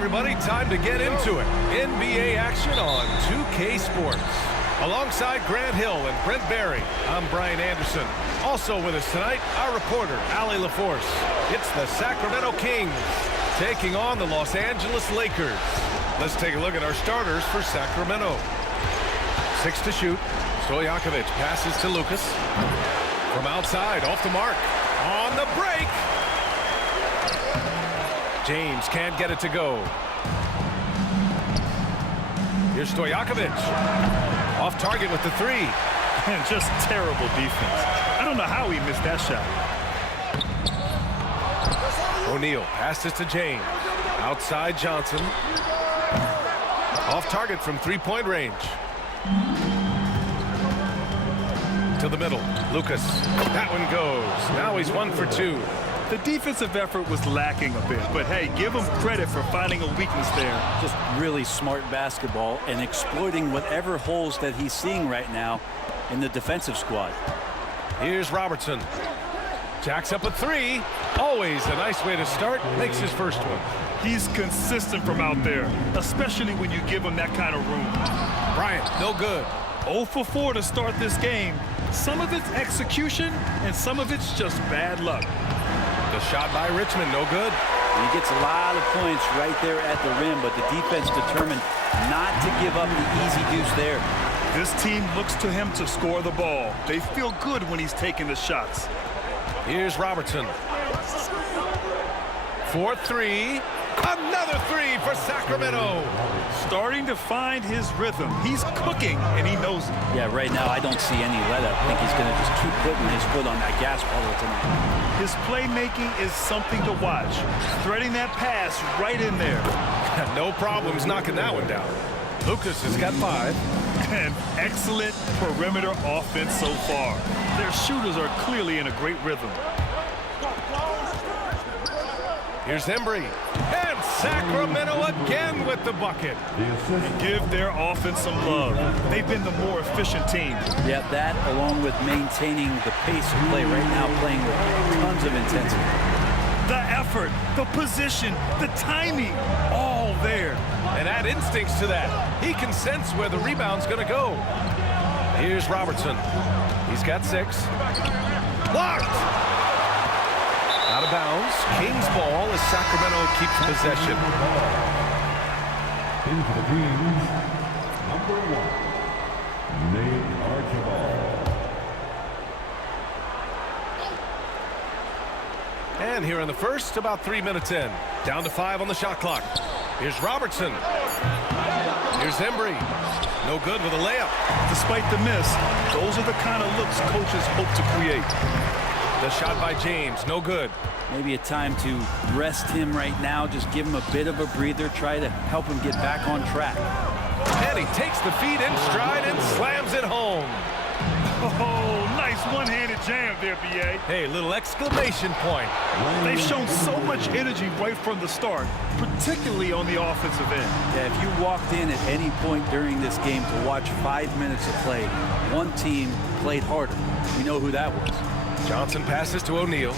everybody, time to get into it. NBA action on 2K Sports. Alongside Grant Hill and Brent Barry, I'm Brian Anderson. Also with us tonight, our reporter, Allie LaForce. It's the Sacramento Kings taking on the Los Angeles Lakers. Let's take a look at our starters for Sacramento. 6 to shoot. Stojakovic passes to Lucas. From outside, off the mark. On the break. James can't get it to go. Here's Stojakovic. Off target with the three. And just terrible defense. I don't know how he missed that shot. O'Neal passes to James. Outside Johnson. Off target from three-point range. To the middle. Lucas. That one goes. Now he's 1 for 2. The defensive effort was lacking a bit, but hey, give him credit for finding a weakness there. Just really smart basketball and exploiting whatever holes that he's seeing right now in the defensive squad. Here's Robertson. Jacks up a three. Always a nice way to start. Makes his first one. He's consistent from out there, especially when you give him that kind of room. Bryant, no good. 0 for 4 to start this game. Some of it's execution, and some of it's just bad luck. The shot by Richmond, no good. He gets a lot of points right there at the rim, but the defense determined not to give up the easy deuce there. This team looks to him to score the ball. They feel good when he's taking the shots. Here's Robertson. 4-3. Another three for Sacramento. Starting to find his rhythm. He's cooking, and he knows it. Yeah, right now I don't see any let-up. I think he's going to just keep putting his foot on that gas pedal tonight. His playmaking is something to watch. Threading that pass right in there. No problems knocking that one down. Lucas has got 5. And excellent perimeter offense so far. Their shooters are clearly in a great rhythm. Here's Embry. And Sacramento again with the bucket. And give their offense some love. They've been the more efficient team. Yeah, that along with maintaining the pace of play right now, playing with tons of intensity. The effort, the position, the timing, all there. And add instincts to that. He can sense where the rebound's going to go. Here's Robertson. He's got 6. Blocked! Out of bounds. Kings ball as Sacramento keeps possession. Into the Kings, number 1, Nate Archibald. And here in the first, about 3 minutes in. Down to 5 on the shot clock. Here's Robertson. Here's Embry. No good with a layup. Despite the miss, those are the kind of looks coaches hope to create. The shot by James, no good. Maybe a time to rest him right now, just give him a bit of a breather, try to help him get back on track. And he takes the feet in stride and slams it home. Oh, nice one-handed jam there, B.A. Hey, little exclamation point. They've shown so much energy right from the start, particularly on the offensive end. Yeah, if you walked in at any point during this game to watch 5 minutes of play, one team played harder. We know who that was. Johnson passes to O'Neal.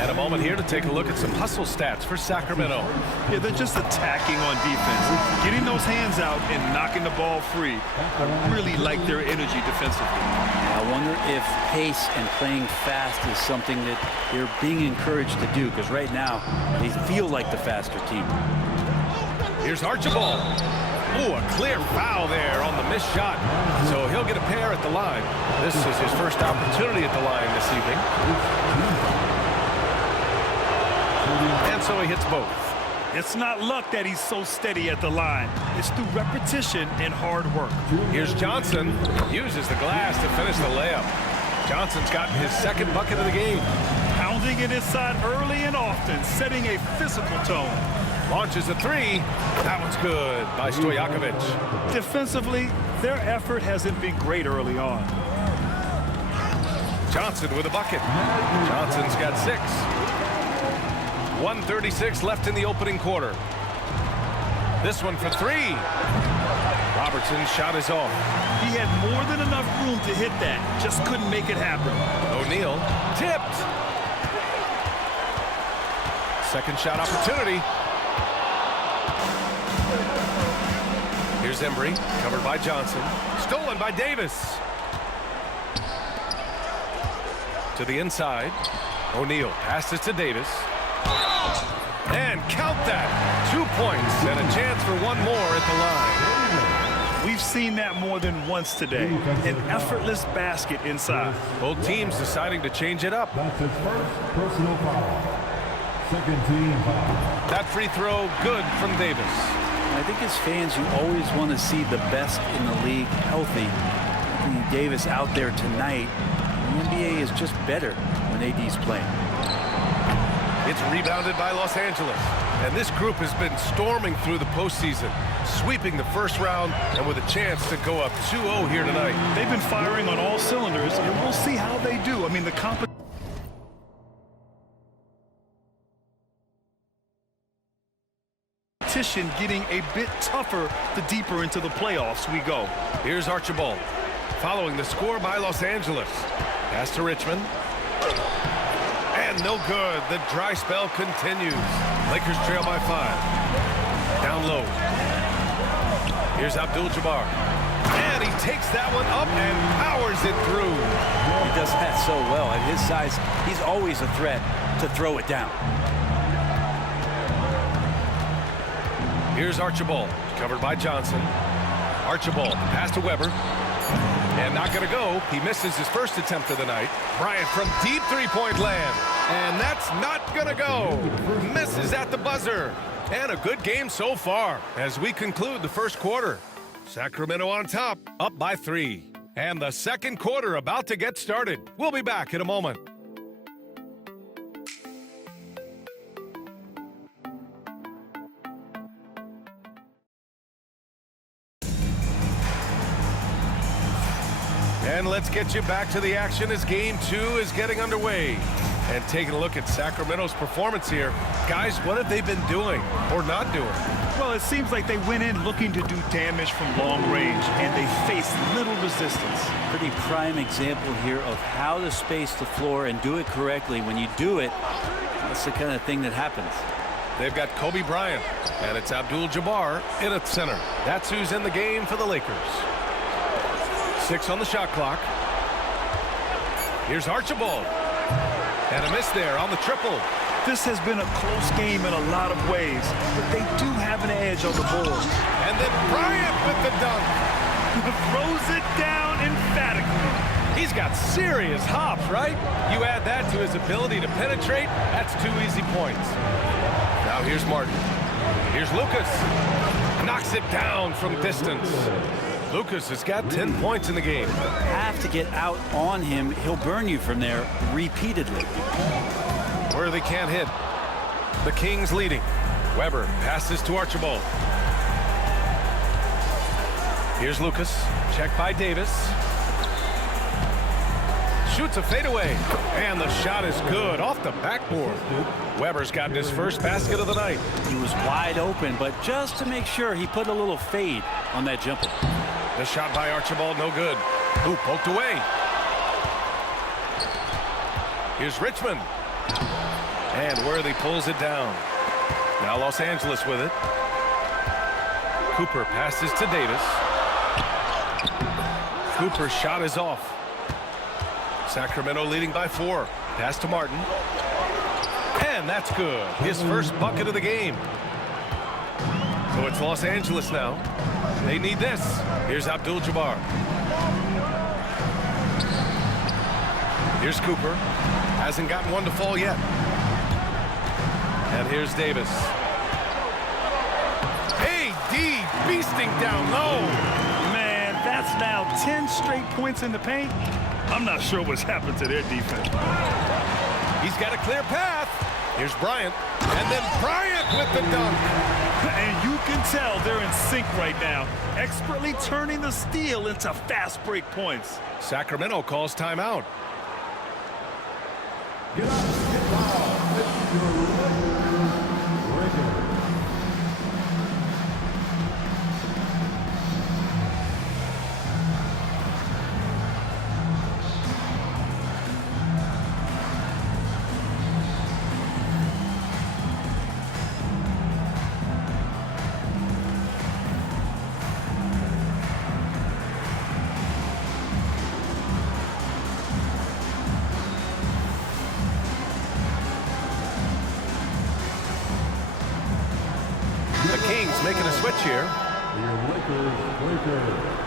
And a moment here to take a look at some hustle stats for Sacramento. Yeah, they're just attacking on defense, getting those hands out and knocking the ball free. I really like their energy defensively. I wonder if pace and playing fast is something that they're being encouraged to do, because right now they feel like the faster team. Here's Archibald. Ooh, a clear foul there on the missed shot. So he'll get a pair at the line. This is his first opportunity at the line this evening. And so he hits both. It's not luck that he's so steady at the line. It's through repetition and hard work. Here's Johnson. Uses the glass to finish the layup. Johnson's gotten his 2nd bucket of the game. Pounding it inside early and often, setting a physical tone. Launches a 3. That one's good by Stojakovic. Defensively, their effort hasn't been great early on. Johnson with a bucket. Johnson's got 6. 1:36 left in the opening quarter. This one for 3. Robertson's shot is off. He had more than enough room to hit that. Just couldn't make it happen. O'Neal tipped. second shot opportunity. Here's Embry, covered by Johnson. Stolen by Davis. To the inside. O'Neal passes to Davis. And count that. 2 points and a chance for one more at the line. We've seen that more than once today. An effortless basket inside. Both teams deciding to change it up. That's his first personal foul. Second team foul. That free throw good from Davis. I think as fans, you always want to see the best in the league healthy. Davis out there tonight. The NBA is just better when AD's playing. It's rebounded by Los Angeles. And this group has been storming through the postseason, sweeping the first round and with a chance to go up 2-0 here tonight. They've been firing on all cylinders, and we'll see how they do. I mean, the competition getting a bit tougher the deeper into the playoffs we go. Here's Archibald, following the score by Los Angeles. Pass to Richmond. And no good. The dry spell continues. Lakers trail by 5. Down low. Here's Abdul Jabbar. And he takes that one up and powers it through. He does that so well. At his size, he's always a threat to throw it down. Here's Archibald, covered by Johnson. Archibald, pass to Weber. And not going to go. He misses his first attempt of the night. Bryant from deep three-point land. And that's not going to go. Misses at the buzzer. And a good game so far as we conclude the first quarter. Sacramento on top, up by 3. And the second quarter about to get started. We'll be back in a moment. And let's get you back to the action as game 2 is getting underway. And taking a look at Sacramento's performance here. Guys, what have they been doing or not doing? Well, it seems like they went in looking to do damage from long range, and they faced little resistance. Pretty prime example here of how to space the floor and do it correctly. When you do it, that's the kind of thing that happens. They've got Kobe Bryant, and it's Abdul Jabbar in at center. That's who's in the game for the Lakers. 6 on the shot clock. Here's Archibald. And a miss there on the triple. This has been a close game in a lot of ways, but they do have an edge on the board. And then Bryant with the dunk. Throws it down emphatically. He's got serious hops, right? You add that to his ability to penetrate, that's 2 easy points. Now here's Martin. Here's Lucas. Knocks it down from distance. Lucas has got 10 points in the game. Have to get out on him. He'll burn you from there repeatedly. Worthy can't hit. The Kings leading. Weber passes to Archibald. Here's Lucas. Checked by Davis. Shoots a fadeaway. And the shot is good off the backboard. Weber's gotten his first basket of the night. He was wide open, but just to make sure, he put a little fade on that jumper. The shot by Archibald, no good. Ooh, poked away. Here's Richmond. And Worthy pulls it down. Now Los Angeles with it. Cooper passes to Davis. Cooper's shot is off. Sacramento leading by 4. Pass to Martin. And that's good. His first bucket of the game. So it's Los Angeles now. They need this. Here's Abdul Jabbar. Here's Cooper. Hasn't gotten one to fall yet. And here's Davis. AD beasting down low. Man, that's now 10 straight points in the paint. I'm not sure what's happened to their defense. He's got a clear path. Here's Bryant. And then Bryant with the dunk. And you can tell they're in sync right now, expertly turning the steal into fast break points. Sacramento calls timeout. Get up, get down. It's your regular. here. The Lakers.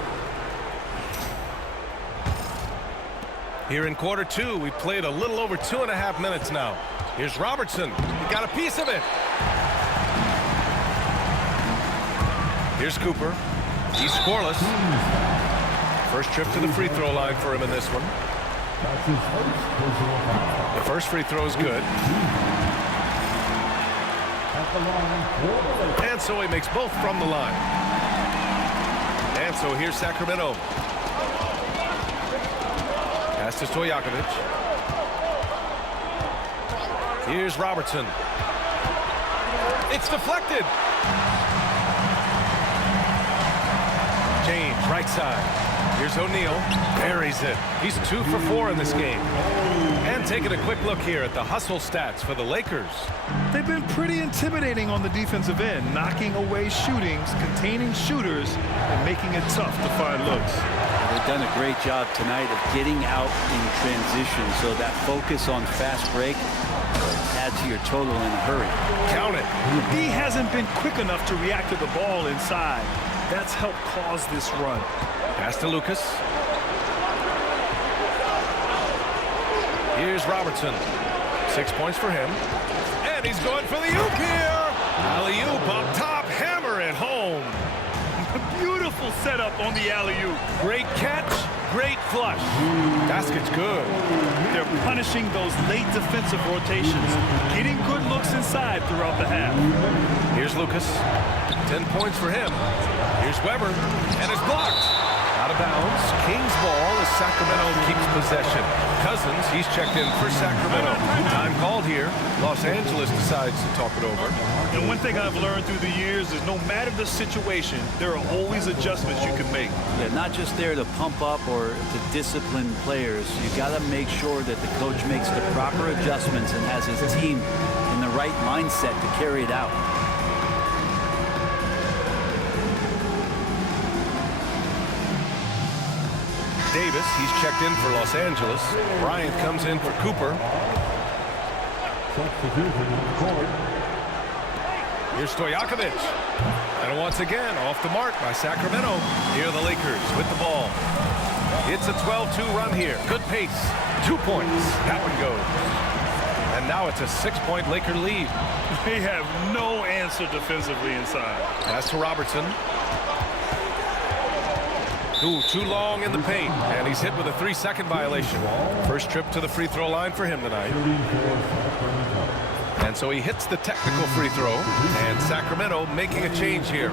Here in quarter two, we played a little over 2.5 minutes now. Here's Robertson. He got a piece of it. Here's Cooper. He's scoreless. First trip to the free throw line for him in this one. That's his first personal foul. The first free throw is good. At the line for the Lakers. And so he makes both from the line. And so here's Sacramento. Pass to Stojakovic. Here's Robertson. It's deflected. James, right side. Here's O'Neal. Buries it. He's 2 for 4 in this game. And taking a quick look here at the hustle stats for the Lakers. They've been pretty intimidating on the defensive end, knocking away shootings, containing shooters, and making it tough to find looks. They've done a great job tonight of getting out in transition, so that focus on fast break adds to your total in a hurry. Count it. D hasn't been quick enough to react to the ball inside. That's helped cause this run. Pass to Lucas. Here's Robertson. 6 points for him. And he's going for the oop here. Alley-oop up top. Hammer it home. Beautiful setup on the alley-oop. Great catch. Great flush. Basket's good. They're punishing those late defensive rotations, getting good looks inside throughout the half. Here's Lucas. 10 points for him. Here's Weber. And it's blocked. Out of bounds. King's ball as Sacramento keeps possession. Cousins, he's checked in for Sacramento. Time called here. Los Angeles decides to talk it over. And one thing I've learned through the years is no matter the situation, there are always adjustments you can make. Yeah, not just there to pump up or to discipline players. You got to make sure that the coach makes the proper adjustments and has his team in the right mindset to carry it out. Davis, he's checked in for Los Angeles. Bryant comes in for Cooper. Substitution on the court. Here's Stojakovic. And once again, off the mark by Sacramento. Here are the Lakers with the ball. It's a 12-2 run here. Good pace. 2 points. That one goes. And now it's a 6-point Laker lead. They have no answer defensively inside. Pass to Robertson. Ooh, too long in the paint. And he's hit with a 3-second violation. First trip to the free throw line for him tonight. And so he hits the technical free throw. And Sacramento making a change here.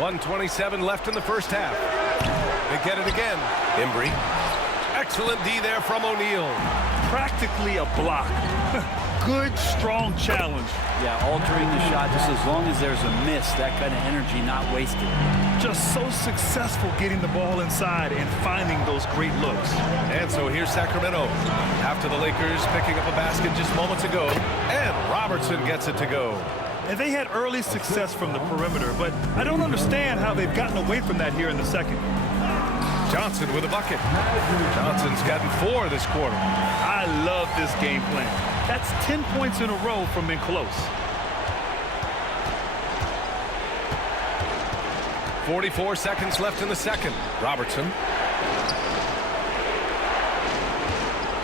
1:27 left in the first half. They get it again. Embry. Excellent D there from O'Neal. Practically a block. Good, strong challenge. Yeah, altering the shot just as long as there's a miss, that kind of energy not wasted. Just so successful getting the ball inside and finding those great looks. And so here's Sacramento. After the Lakers picking up a basket just moments ago. And Robertson gets it to go. And they had early success from the perimeter, but I don't understand how they've gotten away from that here in the second. Johnson with a bucket. Johnson's gotten 4 this quarter. I love this game plan. That's 10 points in a row from in close. 44 seconds left in the second. Robertson.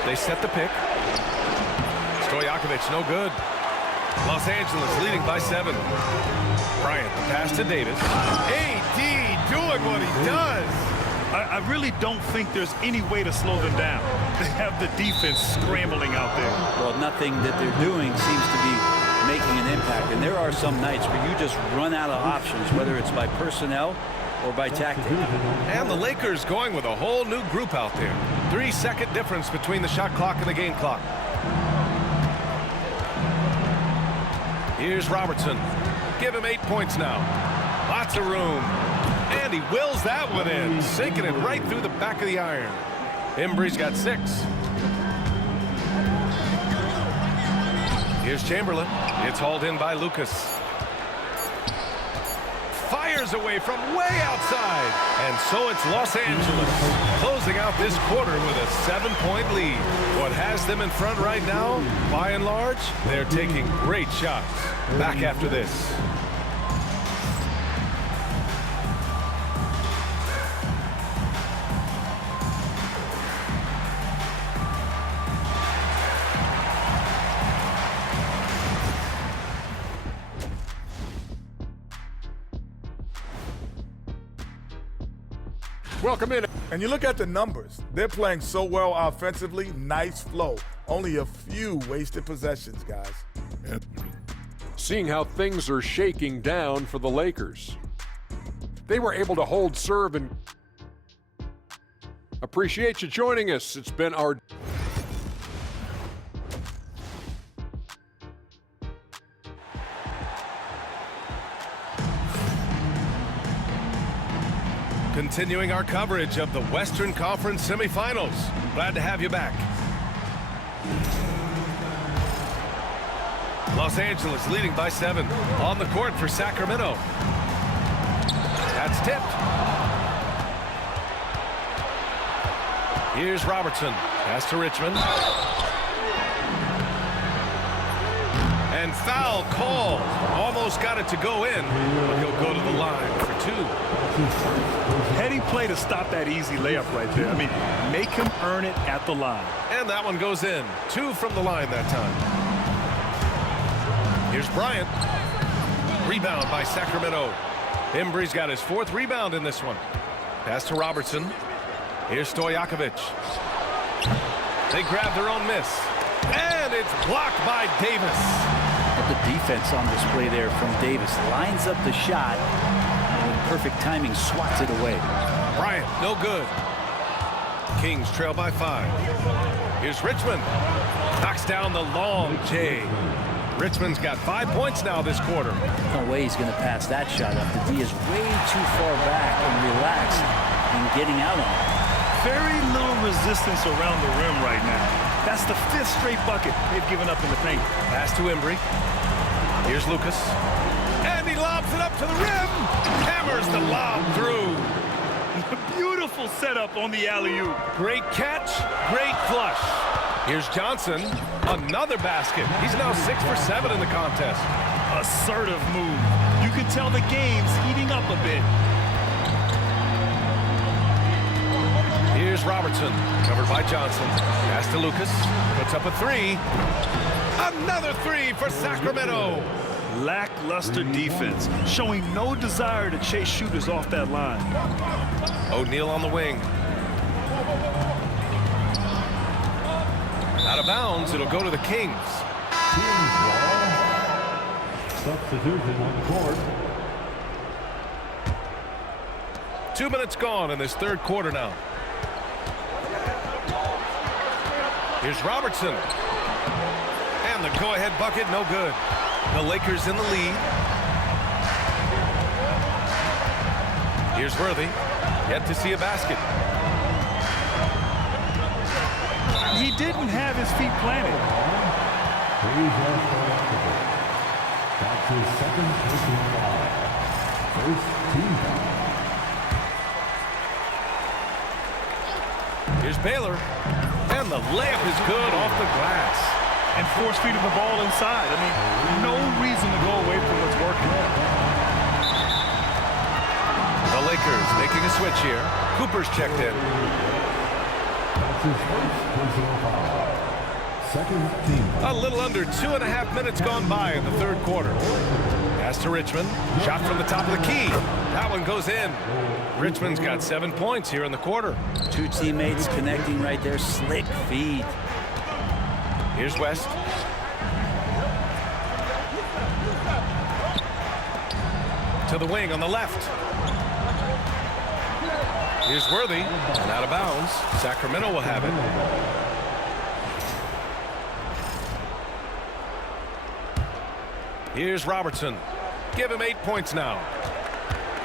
They set the pick. Stojakovic, no good. Los Angeles leading by 7. Bryant, the pass to Davis. AD doing what he does. I really don't think there's any way to slow them down. They have the defense scrambling out there. Well, nothing that they're doing seems to be making an impact. And there are some nights where you just run out of options, whether it's by personnel or by tactic. And the Lakers going with a whole new group out there. 3-second difference between the shot clock and the game clock. Here's Robertson. Give him 8 points now. Lots of room. And he wills that one in, sinking it right through the back of the iron. Embry's got 6. Here's Chamberlain. It's hauled in by Lucas. Fire fires away from way outside. And so it's Los Angeles closing out this quarter with a 7-point lead. What has them in front right now, by and large, they're taking great shots. Back after this. Welcome in. And you look at the numbers. They're playing so well offensively. Nice flow. Only a few wasted possessions, guys. Seeing how things are shaking down for the Lakers. They were able to hold serve and appreciate you joining us. It's been our Continuing our coverage of the Western Conference semifinals. Glad to have you back. Los Angeles leading by 7 on the court for Sacramento. That's tipped. Here's Robertson. Pass to Richmond. And foul call. Almost got it to go in, but he'll go to the line for 2. Heady play to stop that easy layup right there. I mean, make him earn it at the line. And that one goes in. 2 from the line that time. Here's Bryant. Rebound by Sacramento. Embry's got his 4th rebound in this one. Pass to Robertson. Here's Stojakovic. They grab their own miss. And it's blocked by Davis. At the defense on display there from Davis. Lines up the shot. With perfect timing, swats it away. Bryant, no good. Kings trail by 5. Here's Richmond. Knocks down the long J. Richmond's got 5 points now this quarter. No way he's going to pass that shot up. The D is way too far back and relaxed in getting out on it. Very little resistance around the rim right now. That's the 5th straight bucket they've given up in the paint. Pass to Embry. Here's Lucas. And he lobs it up to the rim. Hammers the lob through. Beautiful setup on the alley-oop. Great catch, great flush. Here's Johnson. Another basket. He's now 6 for 7 in the contest. Assertive move. You can tell the game's heating up a bit. Here's Robertson, covered by Johnson. Pass to Lucas, puts up a 3. Another 3 for Sacramento. Lackluster defense, showing no desire to chase shooters off that line. O'Neal on the wing. Out of bounds, it'll go to the Kings. Kings ball. Substitution on the court. 2 minutes gone in this 3rd quarter now. Here's Robertson. And the go-ahead bucket, no good. The Lakers in the lead. Here's Worthy. Yet to see a basket. He didn't have his feet planted. That's his 2nd personal foul. 1st team foul. Here's Baylor. And the layup is good off the glass. And force-feeding the ball inside. I mean, no reason to go away from what's working. The Lakers making a switch here. Cooper's checked in. That's his 1st personal foul. 2nd team foul. A little under 2.5 minutes gone by in the 3rd quarter. Pass to Richmond. Shot from the top of the key. That one goes in. Richmond's got 7 points here in the quarter. 2 teammates connecting right there. Slick feed. Here's West. To the wing on the left. Here's Worthy. And out of bounds. Sacramento will have it. Here's Robertson. Give him 8 points now.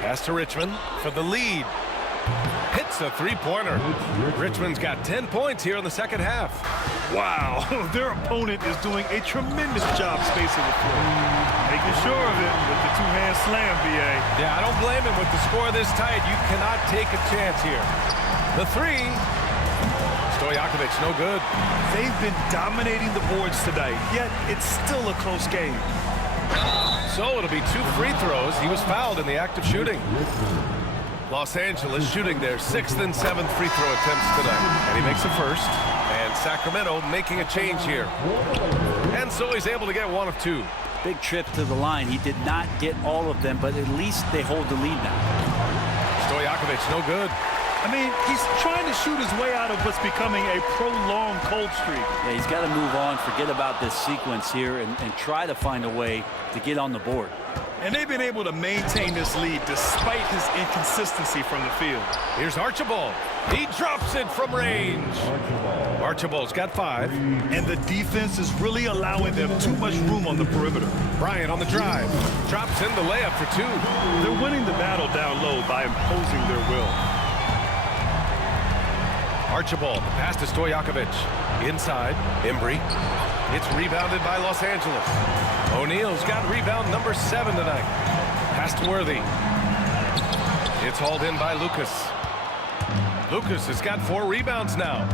Pass to Richmond for the lead. Hits a 3-pointer. Richmond's got 10 points here in the 2nd half. Wow, their opponent is doing a tremendous job spacing the floor. Making sure of it with the two-hand slam, B.A. Yeah, I don't blame him with the score this tight. You cannot take a chance here. The three. Stojakovic, no good. They've been dominating the boards tonight, yet it's still a close game. So it'll be 2 free throws. He was fouled in the act of shooting. Los Angeles shooting their 6th and 7th free throw attempts tonight. And he makes the first. And Sacramento making a change here. And so he's able to get 1 of 2. Big trip to the line. He did not get all of them, but at least they hold the lead now. Stojakovic, no good. I mean, he's trying to shoot his way out of what's becoming a prolonged cold streak. Yeah, he's got to move on, forget about this sequence here, and try to find a way to get on the board. And they've been able to maintain this lead despite his inconsistency from the field. Here's Archibald. He drops it from range. Archibald's got 5. And the defense is really allowing them too much room on the perimeter. Bryant on the drive. Drops in the layup for 2. They're winning the battle down low by imposing their will. Archibald, the pass to Stojakovic. Inside, Embry. It's rebounded by Los Angeles. O'Neal's got rebound number 7 tonight. Pass to Worthy. It's hauled in by Lucas. Lucas has got 4 rebounds now.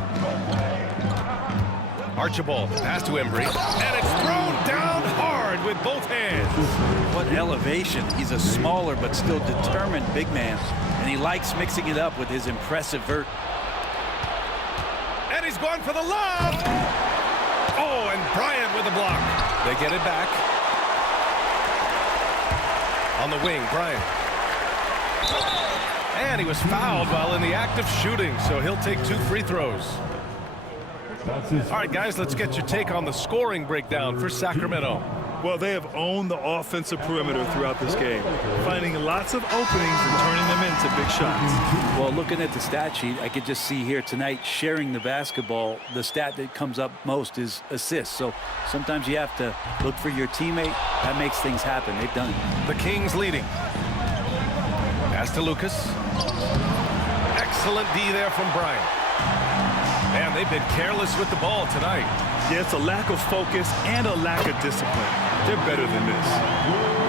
Archibald, pass to Embry. And it's thrown down hard with both hands. What elevation. He's a smaller but still determined big man. And he likes mixing it up with his impressive vert. And he's going for the lob. Oh, and Bryant with the block. They get it back. On the wing, Bryant. And he was fouled while in the act of shooting, so he'll take 2 free throws. All right, guys, let's get your take on the scoring breakdown for Sacramento. Well, they have owned the offensive perimeter throughout this game, finding lots of openings and turning them into big shots. Well, looking at the stat sheet, I could just see here tonight sharing the basketball. The stat that comes up most is assists. So sometimes you have to look for your teammate. That makes things happen. They've done it. The Kings leading. Pass to Lucas. Excellent D there from Bryant. Man, they've been careless with the ball tonight. Yeah, it's a lack of focus and a lack of discipline. They're better than this.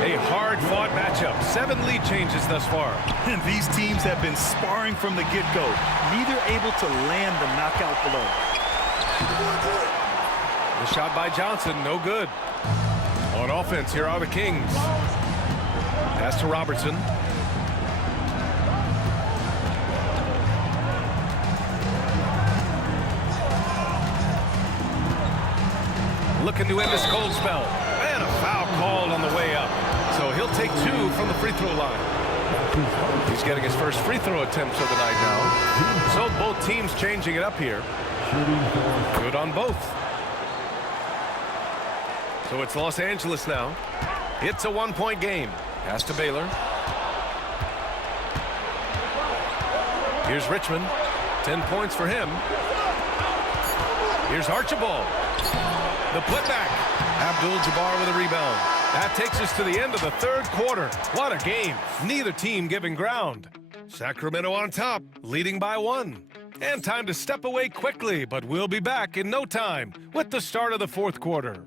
A hard-fought matchup. 7 lead changes thus far. And these teams have been sparring from the get-go, neither able to land the knockout blow. The shot by Johnson, no good. On offense, here are the Kings. Pass to Robertson. Looking to end this cold spell. And a foul called on the way up. So he'll take 2 from the free throw line. He's getting his first free throw attempts of the night now. So both teams changing it up here. Good on both. So it's Los Angeles now. It's a 1-point game. Pass to Baylor. Here's Richmond. 10 points for him. Here's Archibald. The putback. Abdul Jabbar with a rebound. That takes us to the end of the 3rd quarter. What a game. Neither team giving ground. Sacramento on top, leading by 1. And time to step away quickly, but we'll be back in no time with the start of the 4th quarter.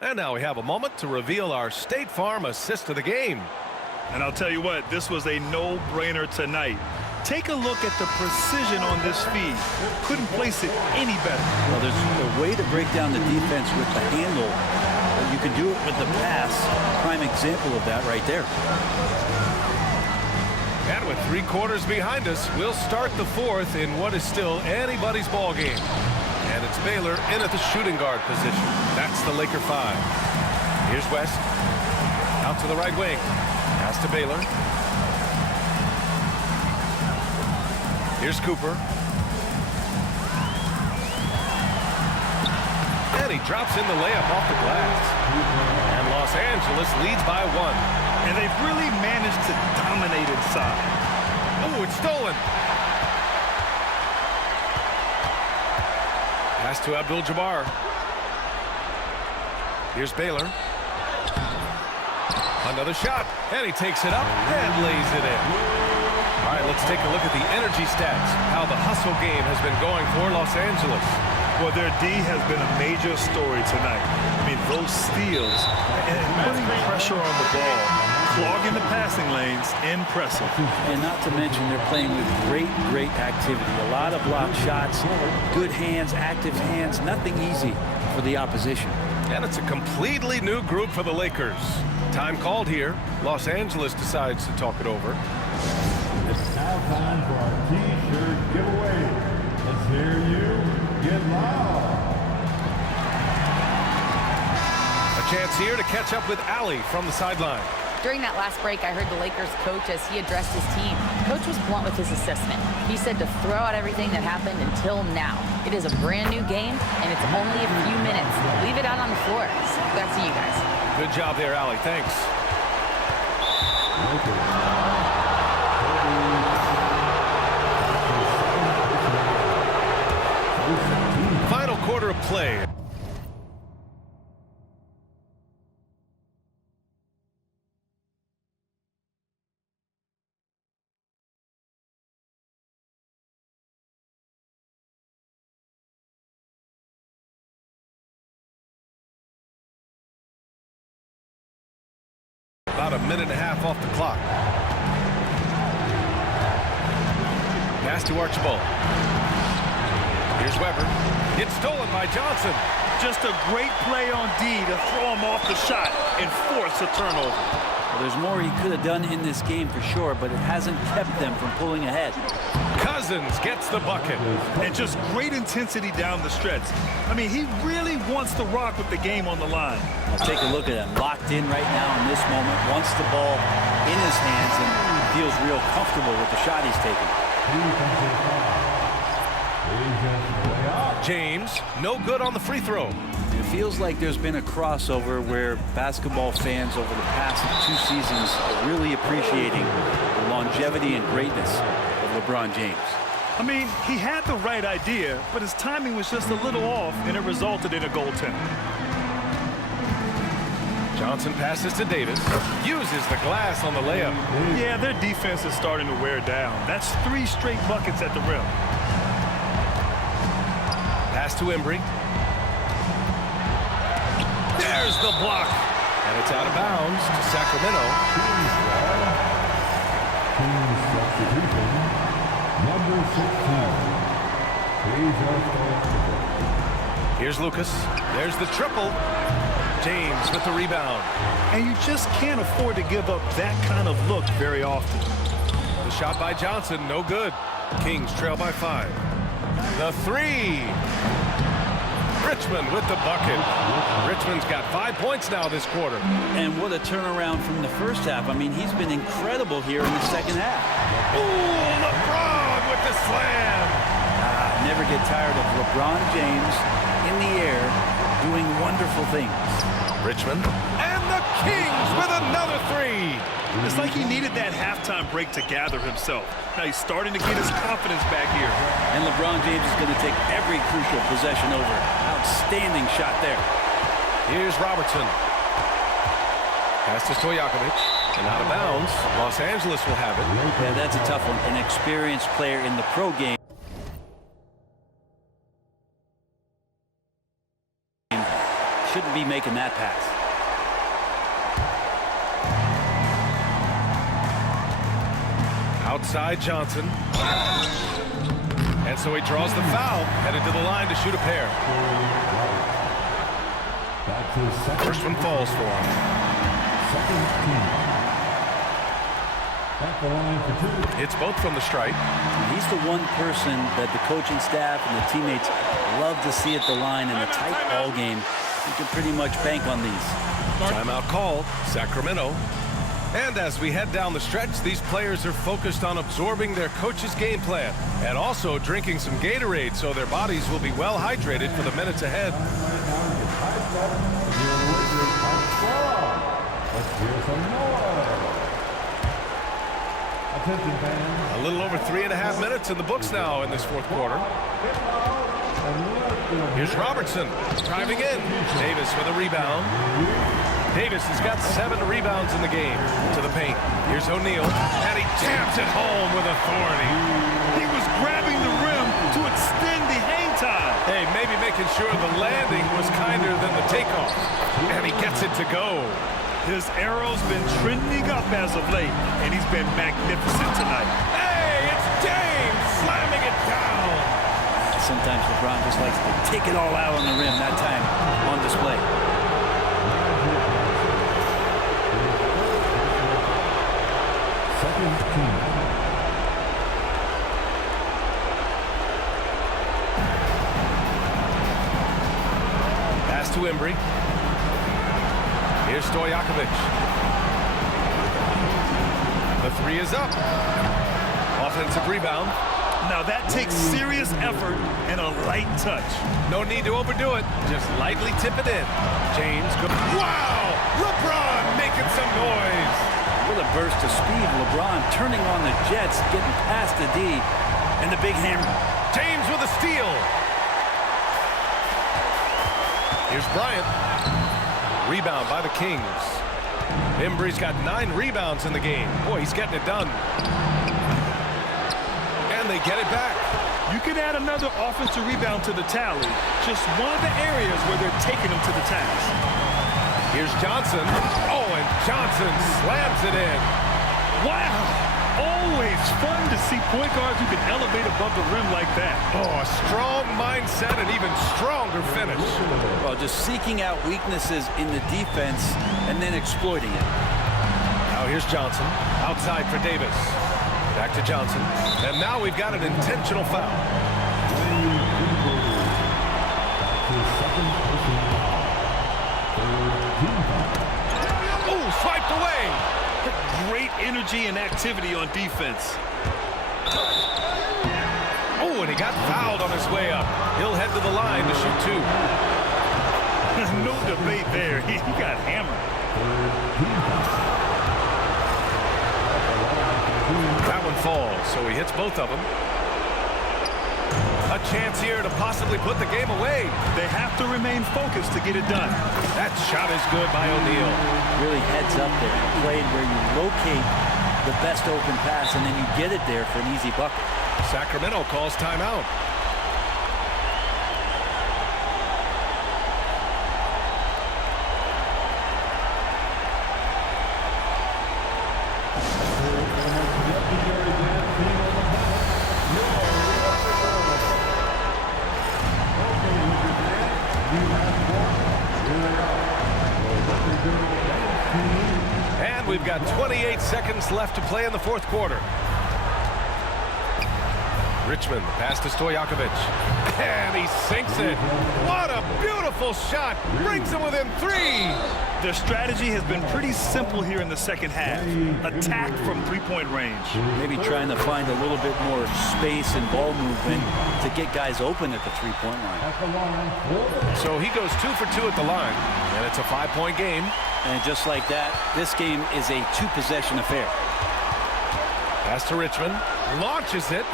And now we have a moment to reveal our State Farm assist of the game. And I'll tell you what, this was a no-brainer tonight. Take a look at the precision on this feed. Couldn't place it any better. Well, there's a way to break down the defense with the handle. But you can do it with the pass. Prime example of that right there. And with 3 quarters behind us, we'll start the 4th in what is still anybody's ball game. And it's Baylor in at the shooting guard position. That's the Laker 5. Here's West. Out to the right wing. Pass to Baylor. Here's Cooper. And he drops in the layup off the glass. And Los Angeles leads by 1. And they've really managed to dominate inside. Oh, it's stolen. Pass to Abdul Jabbar. Here's Baylor. Another shot. And he takes it up and lays it in. All right, let's take a look at the energy stats, how the hustle game has been going for Los Angeles. Well, their D has been a major story tonight. I mean, those steals and putting pressure on the ball, clogging the passing lanes, impressive. And not to mention they're playing with great activity. A lot of block shots, good hands, active hands, nothing easy for the opposition. And it's a completely new group for the Lakers. Time called here. Los Angeles decides to talk it over. It's now time for our T-shirt giveaway. Let's hear you get loud. A chance here to catch up with Allie from the sideline. During that last break, I heard the Lakers coach as he addressed his team. Coach was blunt with his assessment. He said to throw out everything that happened until now. It is a brand new game, and it's only a few minutes. Leave it out on the floor. Back to you guys. Good job there, Allie. Thanks. Final quarter of play. About a minute and a half off the clock. Pass to Archibald. Here's Weber. It's stolen by Johnson. Just a great play on D to throw him off the shot and force a turnover. Well, there's more he could have done in this game for sure, but it hasn't kept them from pulling ahead. Cousins gets the bucket. And just great intensity down the stretch. I mean, he really wants to rock with the game on the line. I'll take a look at him. Locked in right now in this moment. Wants the ball in his hands and feels real comfortable with the shot he's taking. James, no good on the free throw. It feels like there's been a crossover where basketball fans over the past 2 seasons are really appreciating the longevity and greatness of LeBron James. I mean, he had the right idea, but his timing was just a little off, and it resulted in a goaltend. Johnson passes to Davis. Uses the glass on the layup. Yeah, their defense is starting to wear down. That's 3 straight buckets at the rim. Pass to Embry. There's the block. And it's out of bounds to Sacramento. Team substitution, number 16. Here's Lucas. There's the triple. James with the rebound. And you just can't afford to give up that kind of look very often. The shot by Johnson, no good. Kings trail by 5. The 3. Richmond with the bucket. Richmond's got 5 points now this quarter. And what a turnaround from the first half. I mean, he's been incredible here in the second half. Ooh, LeBron with the slam. Never get tired of LeBron James in the air doing wonderful things. Richmond and the Kings with another 3. It's like he needed that halftime break to gather himself. Now he's starting to get his confidence back here. And LeBron James is going to take every crucial possession over. Outstanding shot there. Here's Robertson. Pass to Stojakovic. And out of bounds. Los Angeles will have it. Yeah, that's a tough one. An experienced player in the pro game shouldn't be making that pass. Outside Johnson. And so he draws the foul. Headed to the line to shoot a pair. First one falls for him. Second team. At the line for 2. It's both from the stripe. He's the one person that the coaching staff and the teammates love to see at the line in a tight ball game. You can pretty much bank on these. Timeout called. Sacramento. And as we head down the stretch, these players are focused on absorbing their coach's game plan and also drinking some Gatorade so their bodies will be well hydrated for the minutes ahead. Attention fans. A little over 3.5 minutes in the books now in this fourth quarter. Here's Robertson driving in. Davis with a rebound. Davis has got 7 rebounds in the game. To the paint. Here's O'Neal, and he jams it home with authority. He was grabbing the rim to extend the hang time. Hey, maybe making sure the landing was kinder than the takeoff. And he gets it to go. His arrow's been trending up as of late, and he's been magnificent tonight. Hey, it's James slamming it down. Sometimes LeBron just likes to take it all out on the rim. That time on display. Second team. Pass to Embry. Here's Stojakovic. The 3 is up. Offensive rebound. Now that takes serious effort and a light touch. No need to overdo it. Just lightly tip it in. James. Wow! LeBron making some noise. With a burst of speed, LeBron turning on the Jets, getting past the D, and the big hammer. James with a steal. Here's Bryant. Rebound by the Kings. Embry's got 9 rebounds in the game. Boy, he's getting it done. And they get it back. You can add another offensive rebound to the tally. Just one of the areas where they're taking him to the task. Here's Johnson. Oh, and Johnson slams it in. Wow! Always fun to see point guards who can elevate above the rim like that. Oh, a strong mindset and even stronger finish. Well, just seeking out weaknesses in the defense and then exploiting it. Now here's Johnson. Outside for Davis. Back to Johnson. And now we've got an intentional foul. Oh, swiped away. Great energy and activity on defense. Oh, and he got fouled on his way up. He'll head to the line to shoot 2. No debate there. He got hammered. That one falls, so he hits both of them. A chance here to possibly put the game away. They have to remain focused to get it done. That shot is good by O'Neal. Really heads up there, playing where you locate the best open pass and then you get it there for an easy bucket. Sacramento calls timeout. And we've got 28 seconds left to play in the fourth quarter. Richmond, pass to Stojakovic. And he sinks it. What a beautiful shot. Brings him within 3. Their strategy has been pretty simple here in the second half. Attack from three-point range. Maybe trying to find a little bit more space and ball movement to get guys open at the three-point line. So he goes 2 for 2 at the line. And it's a 5-point game. And just like that, this game is a 2-possession affair. Pass to Richmond. Launches it.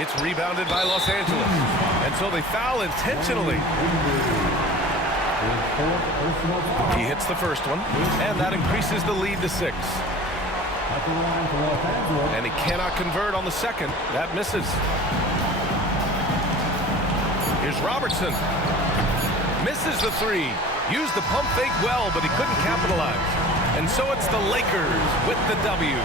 It's rebounded by Los Angeles. And so they foul intentionally. He hits the first one. And that increases the lead to 6. And he cannot convert on the second. That misses. Here's Robertson. Misses the 3. Used the pump fake well, but he couldn't capitalize. And so it's the Lakers with the W.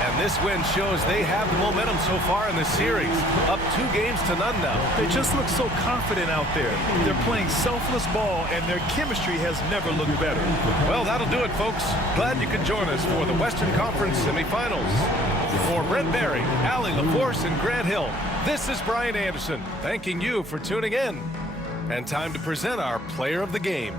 And this win shows they have the momentum so far in this series. Up 2 games to none now. They just look so confident out there. They're playing selfless ball, and their chemistry has never looked better. Well, that'll do it, folks. Glad you could join us for the Western Conference semifinals. For Brent Barry, Allie LaForce, and Grant Hill, this is Brian Anderson, thanking you for tuning in. And time to present our player of the game.